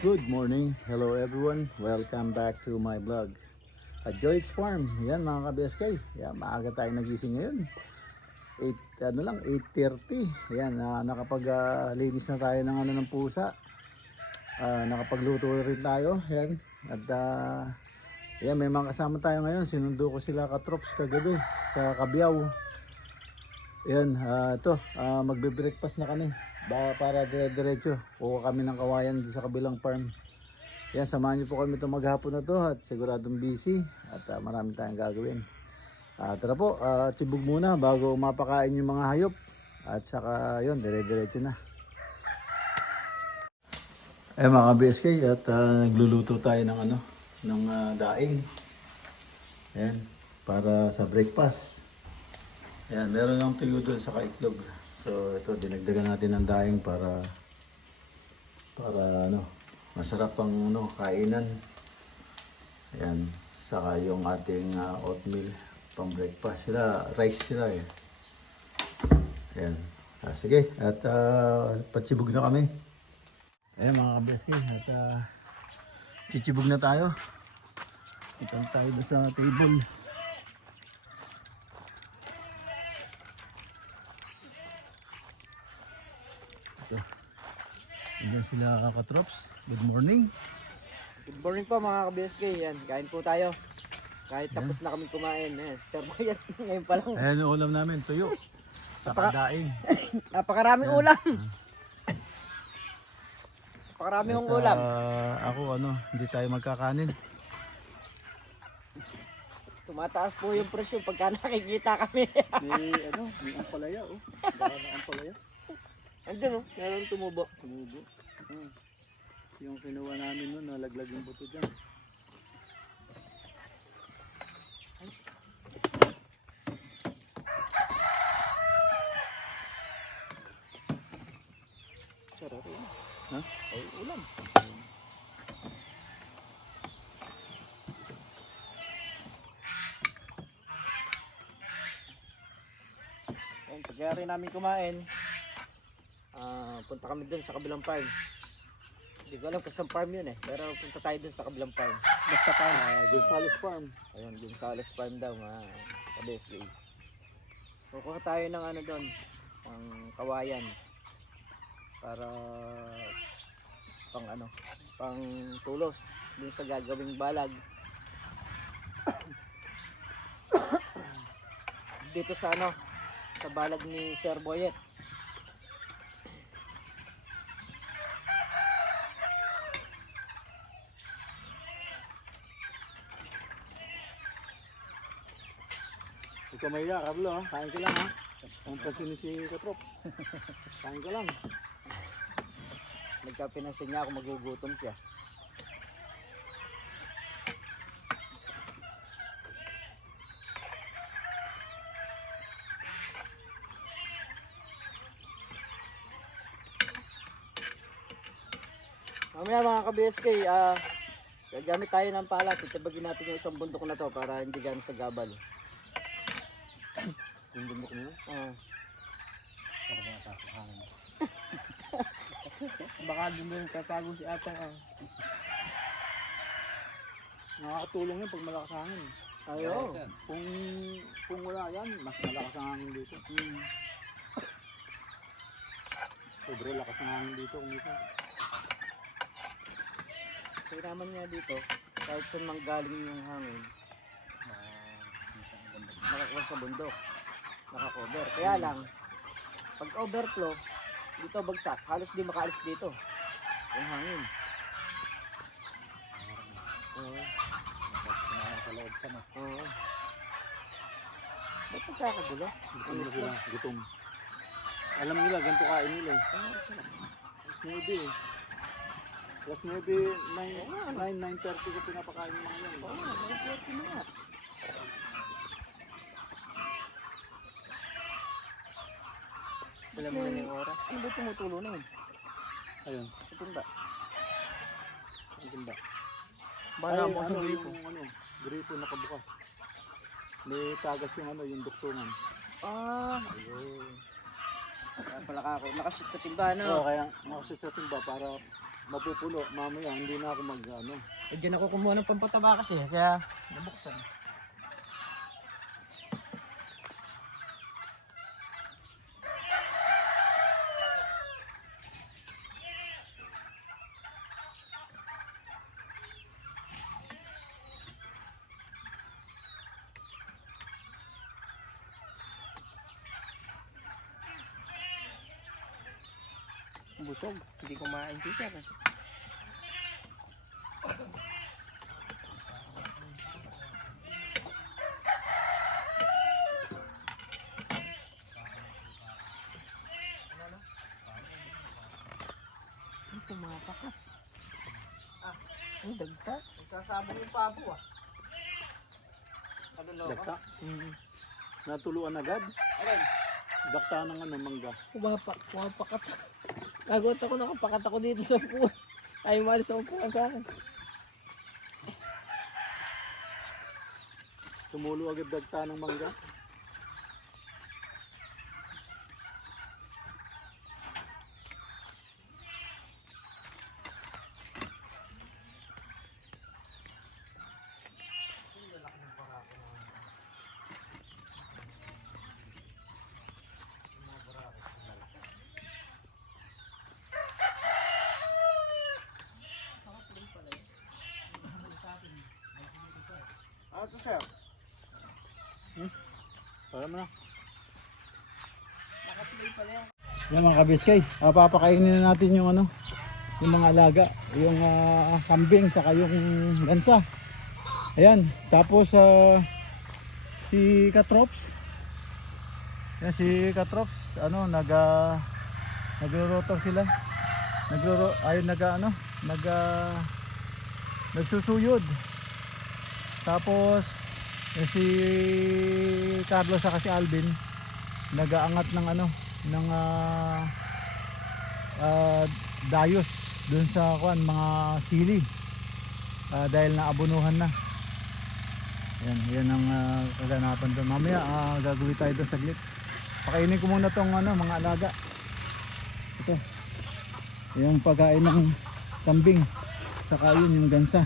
Good morning. Hello everyone. Welcome back to my vlog. At Joy's Farm. Yan mga ka-BSK. Yan, maaga tayo nagising ngayon. 8:30. Yan, nakapag-linis na tayo ng pusa. Nakapagluto rin tayo. Yan. At yan, may mga kasama tayo ngayon. Sinundo ko sila ka-trops kagabi sa Kabiyaw. Yan, magbe-breakfast na kami. Para dire-diretso. Kuha kami ng kawayan sa kabilang farm. Yan, samahan niyo po kami itong maghapon na to at siguradong busy at marami tayong gagawin. Tara po, tsibog muna bago mapakain yung mga hayop at saka yun, dire-diretso na. Mga BSK at nagluluto tayo ng daing. Ayan, para sa breakfast. Ayan, meron lang tuyo doon sa itlog. So ito, dinagdagan natin ng daing para masarap ang kainan. Ayan, saka yung ating oatmeal pang breakfast. Rice sila eh. Ayan. Sige, at patsibog na kami. Ayan mga ka-BSK, at chichibog na tayo. Ito tayo sa table. Ayan sila kaka-trops. Good morning. Good morning po mga ka-BSK. Yan, kain po tayo. Kahit tapos na kami kumain. Sir po yan, ngayon pa lang. Ayan yung ulam namin, tuyo. Sa kadaing. Napakaraming ulam. Napakaraming yung ulam. Ako hindi tayo magkakanin. Tumataas po yung presyo pagka nakikita kami. May ampalaya oh. Baka na ampalaya. Andun meron tumubo. Yung kinuha namin nun, nalaglag yung buto dyan. Sarap yun. Ha? Ay, ulam. Ayun, pagkaya rin namin kumain, punta kami dun sa kabilang farm. Hindi ko alam kasang farm yun pero punta tayo dun sa kabilang farm. Basta farm. Gonzales Farm. Ayun, Gonzales Farm daw mga ka-BSK. Kukuha tayo ng doon, ang kawayan para pang tulos dun sa gagawing balag. Dito sa sa balag ni Sir Boyet. Ikaw mahiya, Carlo, kain ka lang ha. Ang pasin si Katrop. Kain ka lang. Nagkapinansin niya ako, magugutom siya. Mamaya mga ka-BSK, gagamit tayo ng pala. Titabagin natin yung isang bundok na to para hindi gano'n sa gabal. Yung bundok mo? Oo. Para matapos hangin. Baka doon tatago si Atang. Nakakatulong yun pag malakas hangin. Ayo. Kung wala yan, mas malakas ang hangin dito. Sobrang lakas ng hangin dito. Kaya naman nga dito, kahit saan manggaling yung hangin, nakakuha sa bundok, nakakover. Kaya lang, pag overflow, dito bagsak, halos di makaalis dito yung hangin. Oo. Nakakalaod ka na. Oo. Ba't nagkakagulo? Gutom. Alam nila, ganito kain nila eh. Alas 9 eh. Alas 9, 9:30 ko pinapakain ng mga yan. Oo, nag-working na nga. Alam mo na yung oras. Ano ba tumutulo na yun? Ayun, Sa timba. ang ganda. Bala mo sa gripo. Yung gripo nakabukas. May tagas yung duktungan. Ayun. Kaya pala ako, nakashoot sa timba, Oo, kaya nakasit sa timba para mapupuno. Mamaya hindi na ako mag ano. Eh, dyan ako kumuha ng pampataba kasi, kaya nabuksan. Busog, hindi kumain dito. Pumapakat. Ang dagta. Nagsasabong yung pabo Ano lo? Dakta. Natuluan agad. Alin? Dakta ng ano, mangga. Pumapakat. Kagot ako, nakapakat ako dito sa upuan. Ay, malis sa upuan sa akin. Tumulo agad dakta ng mangga. Ano to, sir? Para mo na. Nakaplay pala yan. Yan mga kabiskay, papakainin na natin yung ano, yung mga alaga, yung kambing saka yung gansa. Ayan, tapos si Katrops. Yan si Katrops, ano, nagro-rotor sila. Nagsusuyod. Tapos si Carlos saka si Alvin nagaangat ng ano ng dayos dun sa mga sili dahil naabunuhan na. Yan ang kaganapan doon. Mamaya gagawin tayo doon saglit. Pakainin ko muna tong ano, mga alaga. Ito. Yung pagkain ng kambing saka yun yung gansa.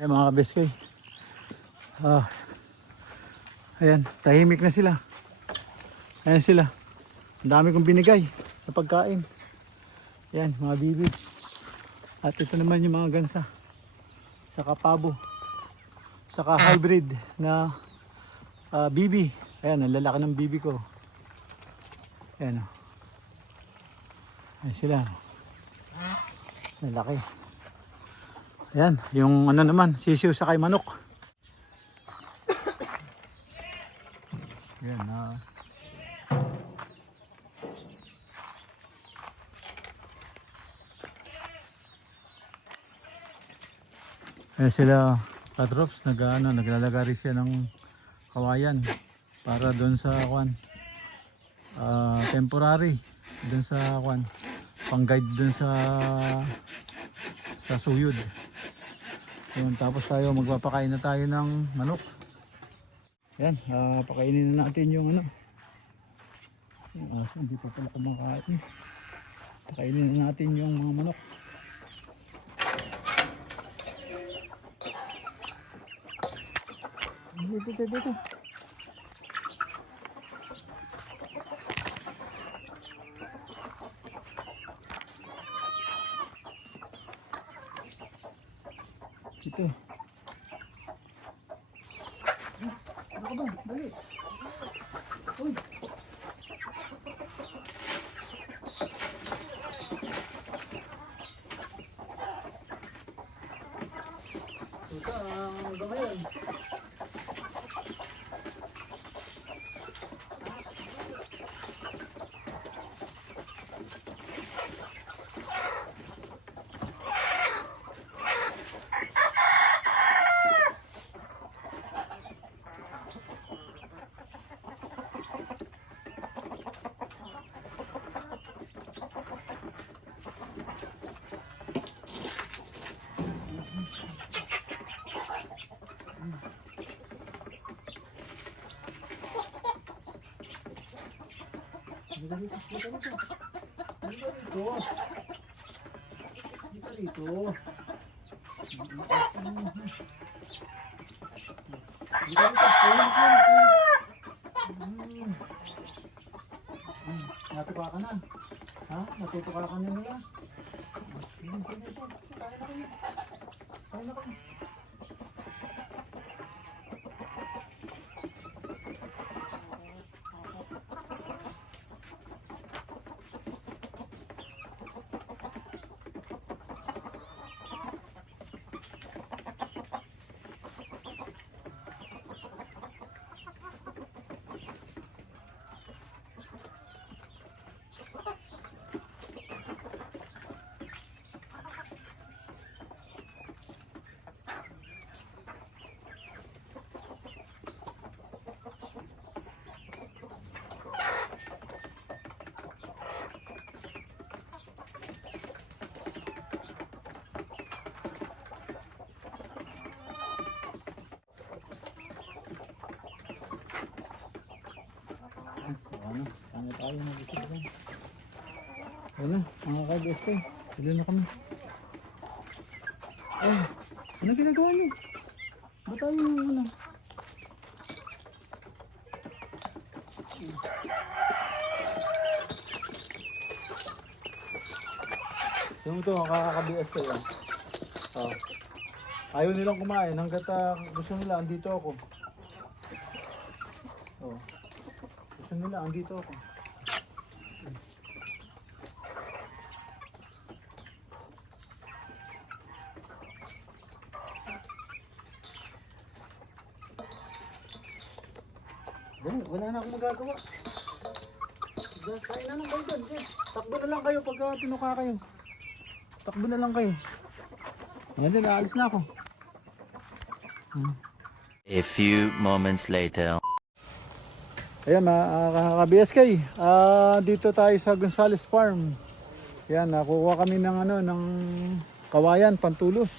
Mga kabeskay, Ayan, tahimik na sila. Ayan sila. Ang dami kong binigay sa pagkain. Ayan, mga bibi. At ito naman yung mga gansa. Saka pabo. Saka hybrid na bibi. Ayan, ang lalaki ng bibi ko. Ayan o. Ayan sila. Lalaki. Ayan, yung ano naman, sisiw sa kay manok. Ayan, ayan sila, Patrops, naglalagari siya ng kawayan para doon sa temporary doon sa pang-guide doon sa suyod. Yun, tapos tayo magpapakain na tayo ng manok. Yan, pakainin na natin yung yung aso, hindi pa pala kumakain. Pakainin na natin yung mga manok. Dito. Ito. Ano ka ba? Dali. Uy. Ito ang gamayan. Dito. Natuka ka na. Ha? Natutuka ka na nila. Kaya na kayo. Ano tayo mag-isip dyan. Wala, mga kag-guest ko. Tuloy na kami. Ay, ano ginagawa niyo? Ba't tayo ano? Yung ito, kakaka-BS ko yan. Ayaw nilang kumain hanggat gusto nila, andito ako. Gusto nila, andito ako. Wala na akong magagawa. Kain na lang kayo dyan. Takbo na lang kayo pagka tinuka kayo. Takbo na lang kayo. Ngayon din, aalis na ako. A few moments later. Ayan, ka-BSK. Dito tayo sa Gonzales Farm. Ayan, nakuha kami ng ng kawayan, pantulos.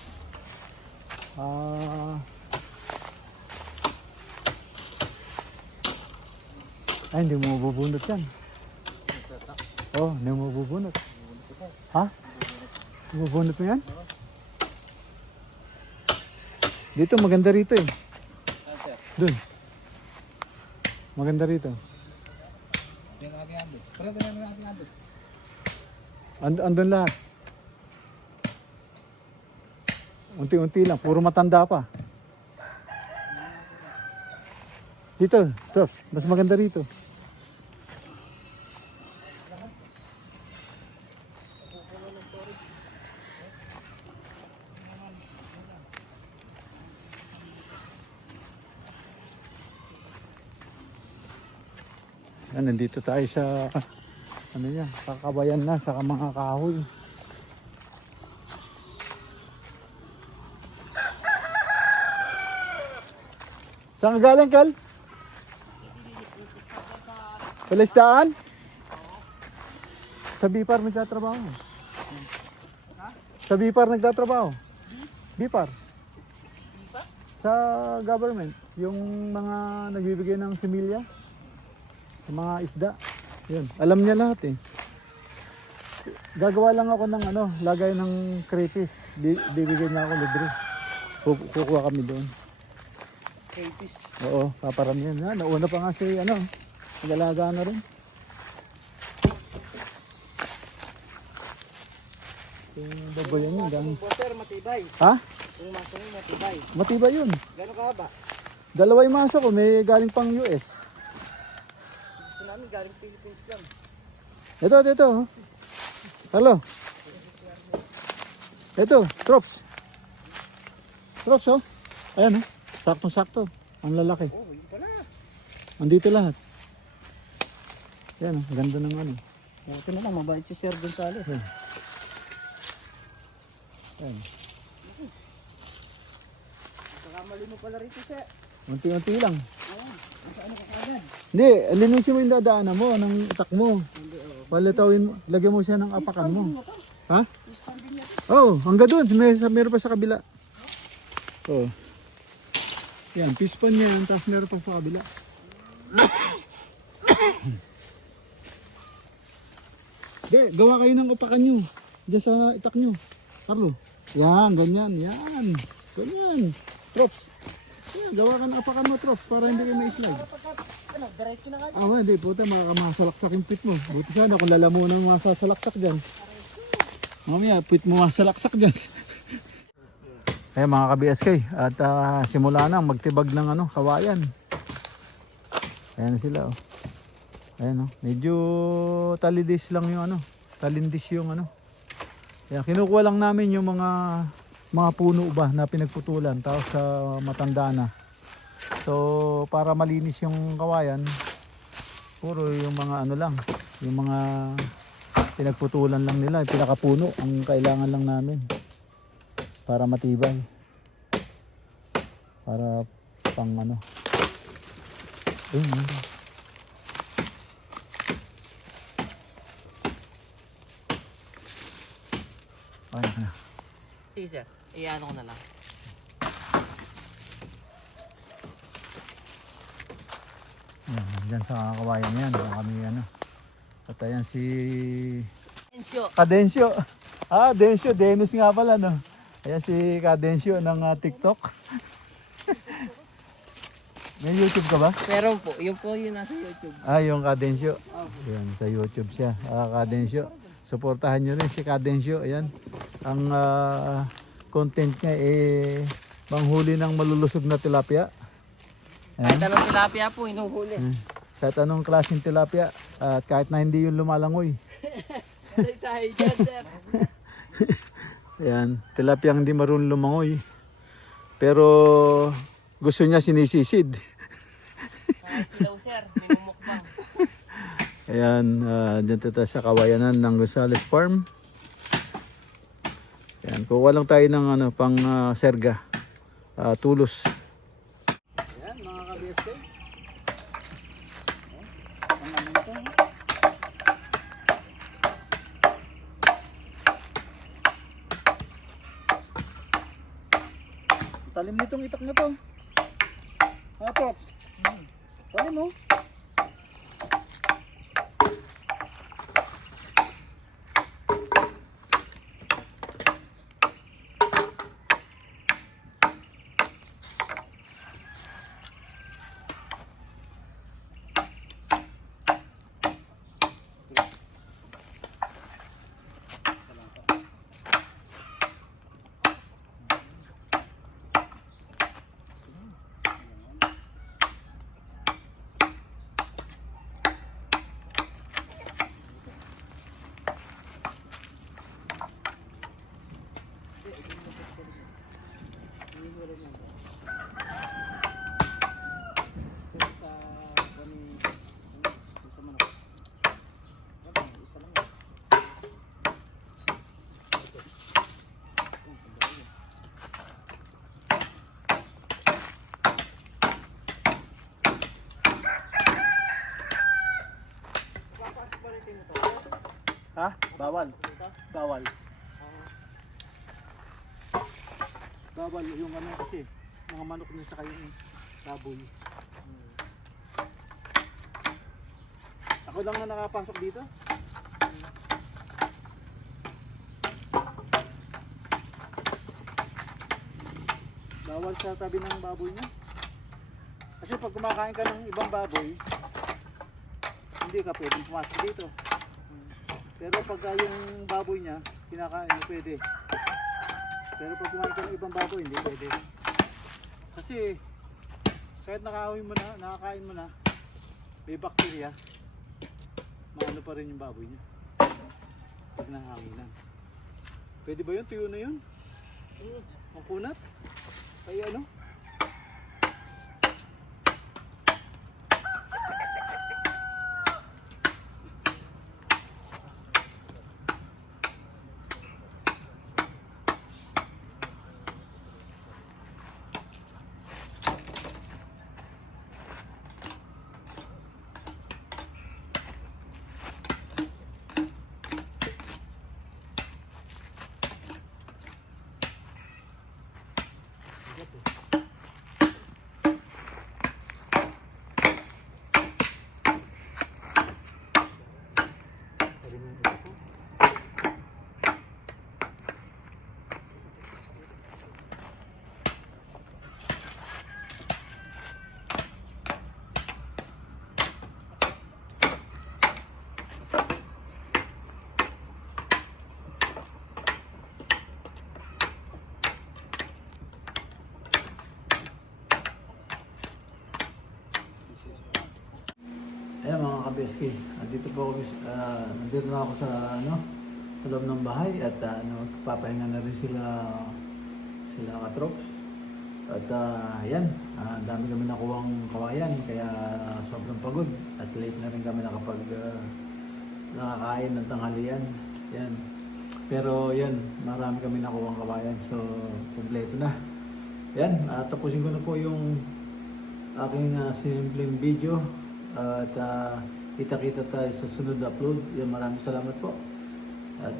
Ay, hindi mo mabubunot yan. Oh, hindi mo mabubunot. Ha? Mabubunot mo yan? Dito, maganda rito eh. Doon. Maganda rito. Andun lahat. Unti-unti lang, puro matanda pa. Dito, Prof, mas maganda rito. Nandito tayo sa ano niya, kakabayan na sa mga kahoy. Saan ka galing, Kel? Palistaan? Sa Bipar nagtatrabaho. Sa Bipar nagtatrabaho. Bipar? Sa government. Yung mga nagbibigay ng similya. Sa mga isda. Yun. Alam niya lahat eh. Gagawa lang ako ng ano, lagay ng kritis. Bibigyan niya ako libre. Kukuha kami doon. Kritis. Oo, paparamihan na. Nauna pa nga si ano, nagalaga na rin. Yung babayan yun. Yung sir, matibay. Ha? Yung maso mo matibay. Matibay yun. Gano'ng kahaba? Dalawa yung masa ko, may galing pang US. Gusto namin galing Philippines lang. Ito. Oh. Hello. Ito, Trops. Trops, oh. Ayan, oh. Saktong-sakto. Ang lalaki. Oh, yun pala. Andito lahat. Ayan, oh. Ganda ng ano. Ito na lang, mabait si Sir Gonzales. Ayan. Ayan. Nakamali mo pala rito, Sir. Unti-unti lang. Oo, nasa ano ka kagad? Hindi, linisin mo yung dadaanan mo, ng itak mo. Palatawin mo, lagyan mo siya ng apakan mo. Ha? Oo, hanggang doon. Meron pa sa kabila. Oo. Yan, pispan yan, tapos meron pa sa kabila. Hindi, gawa kayo ng apakan nyo. Diyan sa itak nyo. Carlo. Yan, ganyan, yan. Ganyan. Trops. Yan, gawa ka ng apakan mo, Trops, para hindi kayo ma-slide. Ano, diretso na kayo. Hindi, puta, masalaksak yung pit mo. Buti sana kung lalamunan mo masasalaksak dyan. Mamaya, pit mo masalaksak dyan. Ayan mga ka-BSK, at simula na magtibag ng ano, kawayan. Ayan sila, oh. Ayan, oh. Medyo talidis lang yung ano, talindis yung ano. Ayan, kinukuha lang namin yung mga puno ba na pinagputulan, tapos matanda na. So para malinis yung kawayan, puro yung mga ano lang, yung mga pinagputulan lang nila, yung pinakapuno ang kailangan lang namin para matibay, para pang ano. Ayun na. Sige, Sir. Iyan ko na lang. Diyan sa kawayan yan, kami ano. At ayan si Ensyo. Cadensyo. Densyo, Dennis nga pala no. Ayan si Cadensyo ng TikTok. May YouTube ka ba? Pero po, yung po yun nasa YouTube. Yung Cadensyo. Ayan, sa YouTube siya. Cadensyo. Suportahan nyo rin si Cadensyo. Ayan. Ang content niya manghuli ng malulusog na tilapia. Kahit anong tilapia po, inuhuli. Kahit anong klaseng tilapia. At kahit na hindi yung lumalangoy. Patay tayo dyan, Sir. Ayan, tilapia hindi marunong lumangoy. Pero gusto niya sinisisid. Kahit ilaw, Sir. Minumukbang. Ayan, dyan tayo sa kawayanan ng Gonzales Farm. Ayan, kuha lang tayo ng ano, pang serga. Tulos. Ayan, mga ka-BSK. Talim nitong itak na to. Props. Talim mo. Ha? Bawal. Bawal. Bawal yung ano kasi, mga manok na saka yung baboy. Ako lang na nakapasok dito. Bawal sa tabi ng baboy niya. Kasi pag kumakain ka ng ibang baboy, hindi ka pwedeng pumasok dito. Pero pagka yung baboy niya, kinakain mo pwede. Pero pag kumain ka ng ibang baboy, hindi pwede. Kasi kahit nakakain mo na, may bakterya, maano pa rin yung baboy niya. Pag nahanginan. Pwede ba yun? Tuyo na yun? Ang kunat? Ay ano? Ayan mga kabeski, nandito po ako, nandito na ako sa sa loob ng bahay at papahinga na rin sila katrops. At yan, dami kami nakuhang kawayan kaya sobrang pagod at late na rin kami nakakain ng tanghalian. Yan. Pero yan, marami kami nakuhang kawayan so kompleto na. Yan, tapusin ko na po yung aking simpleng video. At kita-kita tayo sa sunod na upload. Yan, maraming salamat po. At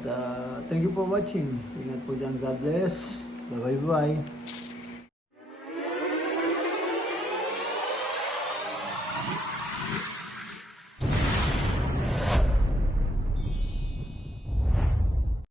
thank you for watching. Ingat po dyan. God bless. Bye-bye.